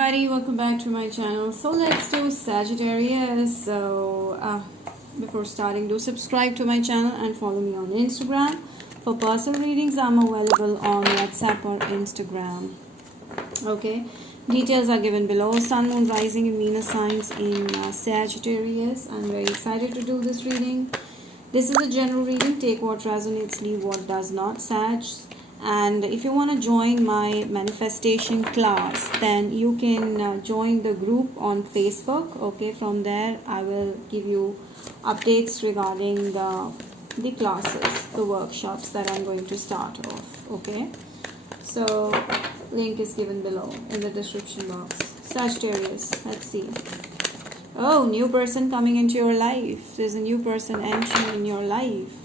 everybody, welcome back to my channel. So let's do Sagittarius. Before starting, do subscribe to my channel and follow me on Instagram. For personal readings, I'm available on WhatsApp or Instagram. Okay, details are given below. Sun, Moon, Rising and Venus signs in Sagittarius. I'm very excited to do this reading. This is a general reading. Take what resonates, leave what does not, Sag. And if you want to join my manifestation class, then you can join the group on Facebook. Okay, from there I will give you updates regarding the classes, the workshops that I'm going to start off. Okay, so link is given below in the description box. Sagittarius, let's see. Oh, new person coming into your life. There's a new person entering in your life.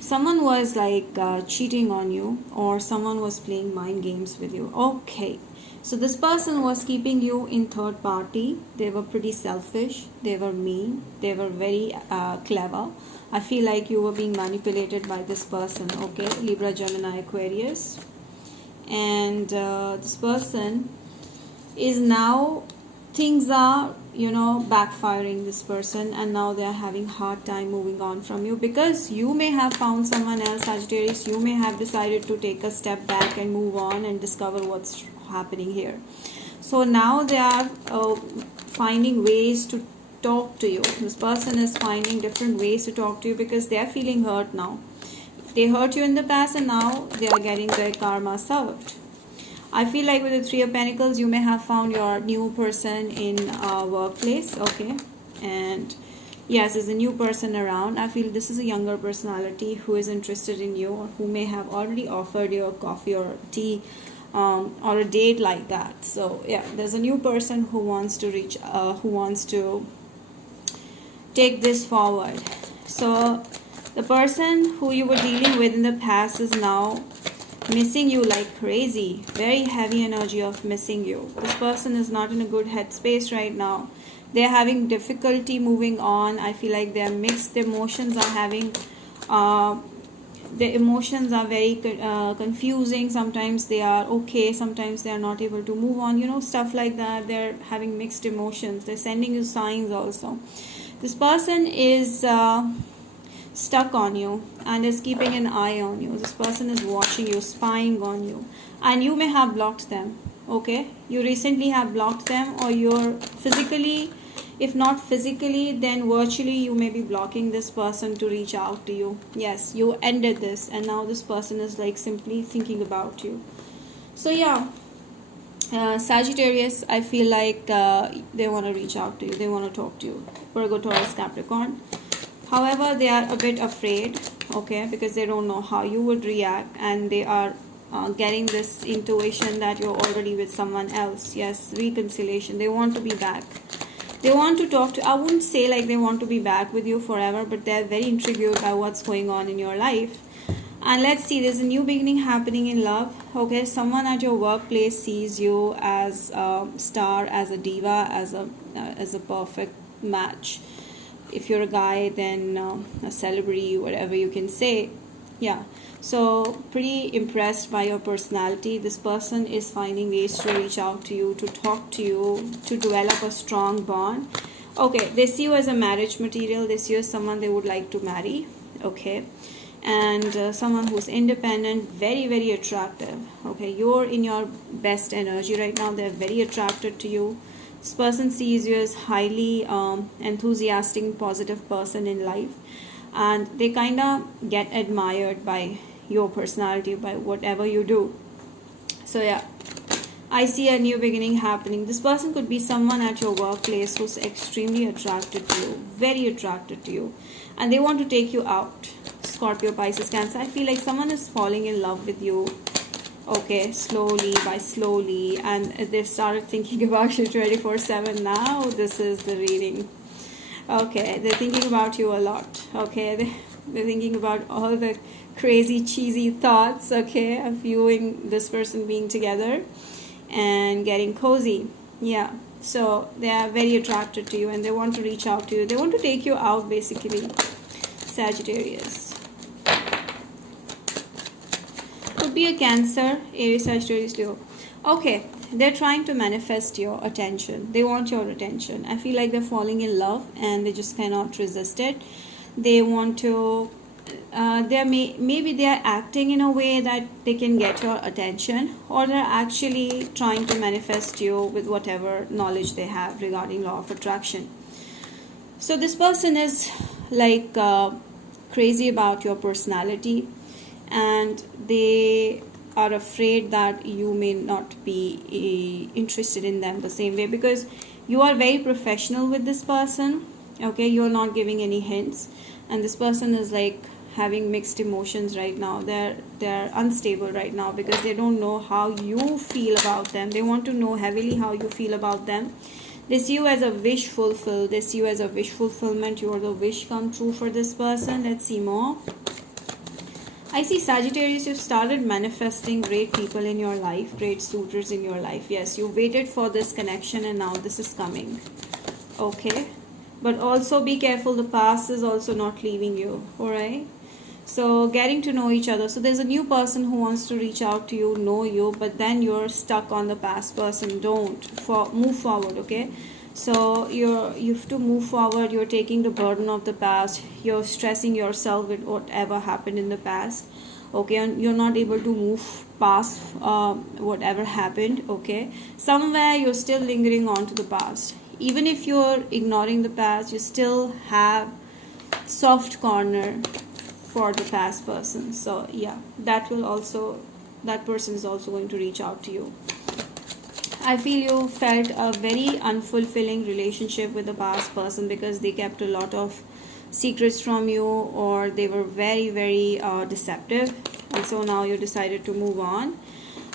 Someone was like cheating on you, or someone was playing mind games with you. Okay, so this person was keeping you in third party. They were pretty selfish, they were mean, they were very clever. I feel like you were being manipulated by this person. Okay, Libra, Gemini, Aquarius. And this person is now, things are backfiring this person, and now they are having hard time moving on from you, because you may have found someone else, Sagittarius. You may have decided to take a step back and move on and discover what's happening here. So now they are finding ways to talk to you. This person is finding different ways to talk to you because they are feeling hurt now. They hurt you in the past, and now they are getting their karma served. I feel like with the Three of Pentacles, you may have found your new person in a workplace. Okay, and yes, there's a new person around. I feel this is a younger personality who is interested in you, or who may have already offered you a coffee or tea or a date like that. So yeah, there's a new person who wants to who wants to take this forward. So the person who you were dealing with in the past is now missing you like crazy. Very heavy energy of missing you. This person is not in a good headspace right now. They're having difficulty moving on. I feel like they're mixed emotions, are having the emotions are very confusing. Sometimes they are okay, sometimes they are not able to move on, stuff like that. They're having mixed emotions. They're sending you signs also. This person is stuck on you and is keeping an eye on you. This person is watching you, spying on you, and you may have blocked them. Okay, you recently have blocked them, or you're physically, if not physically, then virtually you may be blocking this person to reach out to you. Yes, you ended this, and now this person is like simply thinking about you. So yeah, Sagittarius, I feel like they want to reach out to you, they want to talk to you. Virgo, Taurus, Capricorn. However, they are a bit afraid, okay, because they don't know how you would react, and they are getting this intuition that you're already with someone else. Yes, reconciliation. They want to be back. They want to talk to, I wouldn't say like they want to be back with you forever, but they're very intrigued by what's going on in your life. And let's see, there's a new beginning happening in love. Okay, someone at your workplace sees you as a star, as a diva, as a perfect match. If you're a guy, then a celebrity, whatever you can say. Yeah, so pretty impressed by your personality. This person is finding ways to reach out to you, to talk to you, to develop a strong bond. Okay, they see you as a marriage material. They see you as someone they would like to marry. Okay, and someone who's independent, very, very attractive. Okay, you're in your best energy right now. They're very attracted to you. This person sees you as highly enthusiastic, positive person in life, and they kind of get admired by your personality, by whatever you do. So yeah, I see a new beginning happening. This person could be someone at your workplace who's extremely attracted to you, very attracted to you, and they want to take you out. Scorpio, Pisces, Cancer. I feel like someone is falling in love with you. Okay, slowly, and they've started thinking about you 24/7 now. This is the reading. Okay, they're thinking about you a lot. Okay, they're thinking about all the crazy, cheesy thoughts, okay, of you and this person being together and getting cozy. Yeah, so they are very attracted to you, and they want to reach out to you. They want to take you out, basically, Sagittarius. Could be a Cancer, Aries, Sagittarius, Leo. Okay, they're trying to manifest your attention. They want your attention. I feel like they're falling in love and they just cannot resist it. They want to, maybe they are acting in a way that they can get your attention, or they're actually trying to manifest you with whatever knowledge they have regarding law of attraction. So this person is like crazy about your personality, and they are afraid that you may not be interested in them the same way, because you are very professional with this person. Okay, you're not giving any hints, and this person is like having mixed emotions right now. They're unstable right now because they don't know how you feel about them. They want to know heavily how you feel about them. They see you as a wish fulfilled. They see you as a wish fulfillment. You are the wish come true for this person. Let's see more. I see Sagittarius, you've started manifesting great people in your life, great suitors in your life. Yes, you waited for this connection and now this is coming. Okay. But also be careful, the past is also not leaving you. Alright. So getting to know each other. So there's a new person who wants to reach out to you, know you, but then you're stuck on the past person. Don't move forward, okay? So you have to move forward. You're taking the burden of the past. You're stressing yourself with whatever happened in the past, okay? And you're not able to move past whatever happened, okay? Somewhere you're still lingering on to the past. Even if you're ignoring the past, you still have soft corner for the past person. So yeah, that person is also going to reach out to you. I feel you felt a very unfulfilling relationship with the past person because they kept a lot of secrets from you, or they were very, very deceptive, and so now you decided to move on.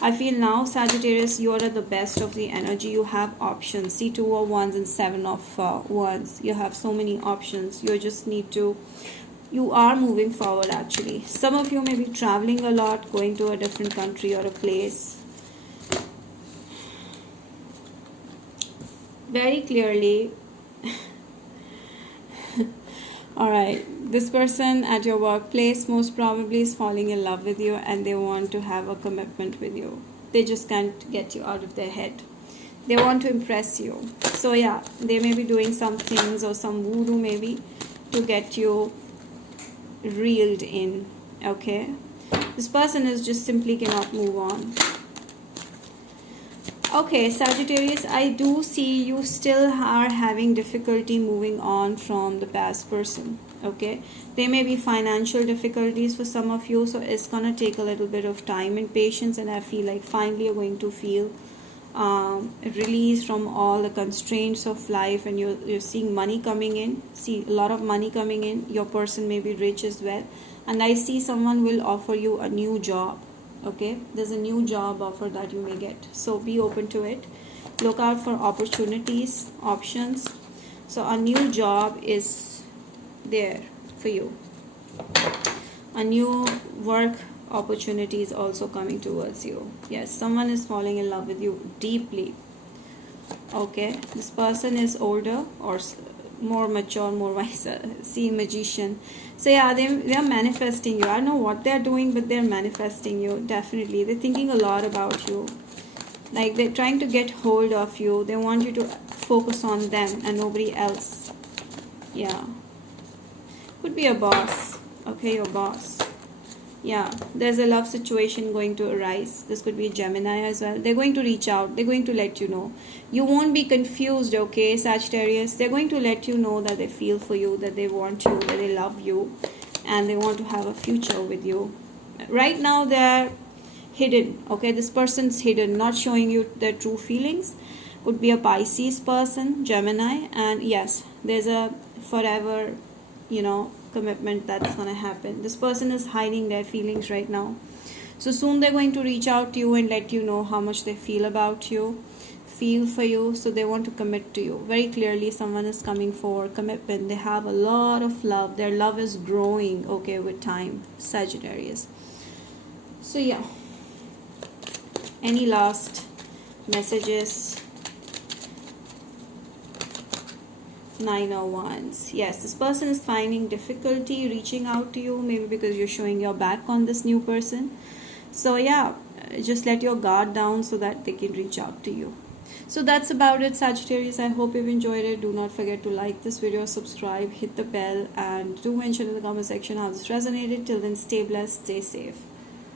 I feel now, Sagittarius, you are at the best of the energy. You have options. See, 2 of Wands and 7 of Wands. You have so many options. You just need to, you are moving forward actually. Some of you may be traveling a lot, going to a different country or a place. Very clearly. Alright, this person at your workplace most probably is falling in love with you and they want to have a commitment with you. They just can't get you out of their head. They want to impress you. So yeah, they may be doing some things or some voodoo maybe to get you reeled in. Okay, this person is just simply cannot move on. Okay, Sagittarius, I do see you still are having difficulty moving on from the past person. Okay, there may be financial difficulties for some of you, so it's gonna take a little bit of time and patience, and I feel like finally you're going to feel release from all the constraints of life, and you're seeing money coming in. See a lot of money coming in. Your person may be rich as well, and I see someone will offer you a new job. Okay, there's a new job offer that you may get, so be open to it. Look out for opportunities, options. So a new job is there for you. A new work opportunity is also coming towards you. Yes, someone is falling in love with you deeply. Okay, this person is older or more mature, more wiser. See, Magician. So yeah, they are manifesting you. I don't know what they're doing, but they're manifesting you. Definitely, they're thinking a lot about you. Like they're trying to get hold of you. They want you to focus on them and nobody else. Yeah, could be a boss. Okay, your boss. Yeah, there's a love situation going to arise. This could be a Gemini as well. They're going to reach out. They're going to let you know. You won't be confused, okay, Sagittarius. They're going to let you know that they feel for you, that they want you, that they love you, and they want to have a future with you. Right now, they're hidden, okay? This person's hidden, not showing you their true feelings. Could be a Pisces person, Gemini, and yes, there's a forever, commitment that's gonna happen. This person is hiding their feelings right now, so soon they're going to reach out to you and let you know how much they feel about you, feel for you. So they want to commit to you very clearly. Someone is coming for commitment. They have a lot of love. Their love is growing, okay, with time, Sagittarius. So yeah, any last messages? 9 of Wands. Yes, this person is finding difficulty reaching out to you, maybe because you're showing your back on this new person. So yeah, just let your guard down so that they can reach out to you. So that's about it, Sagittarius. I hope you've enjoyed it. Do not forget to like this video, subscribe, hit the bell, and do mention in the comment section how this resonated. Till then, stay blessed, stay safe.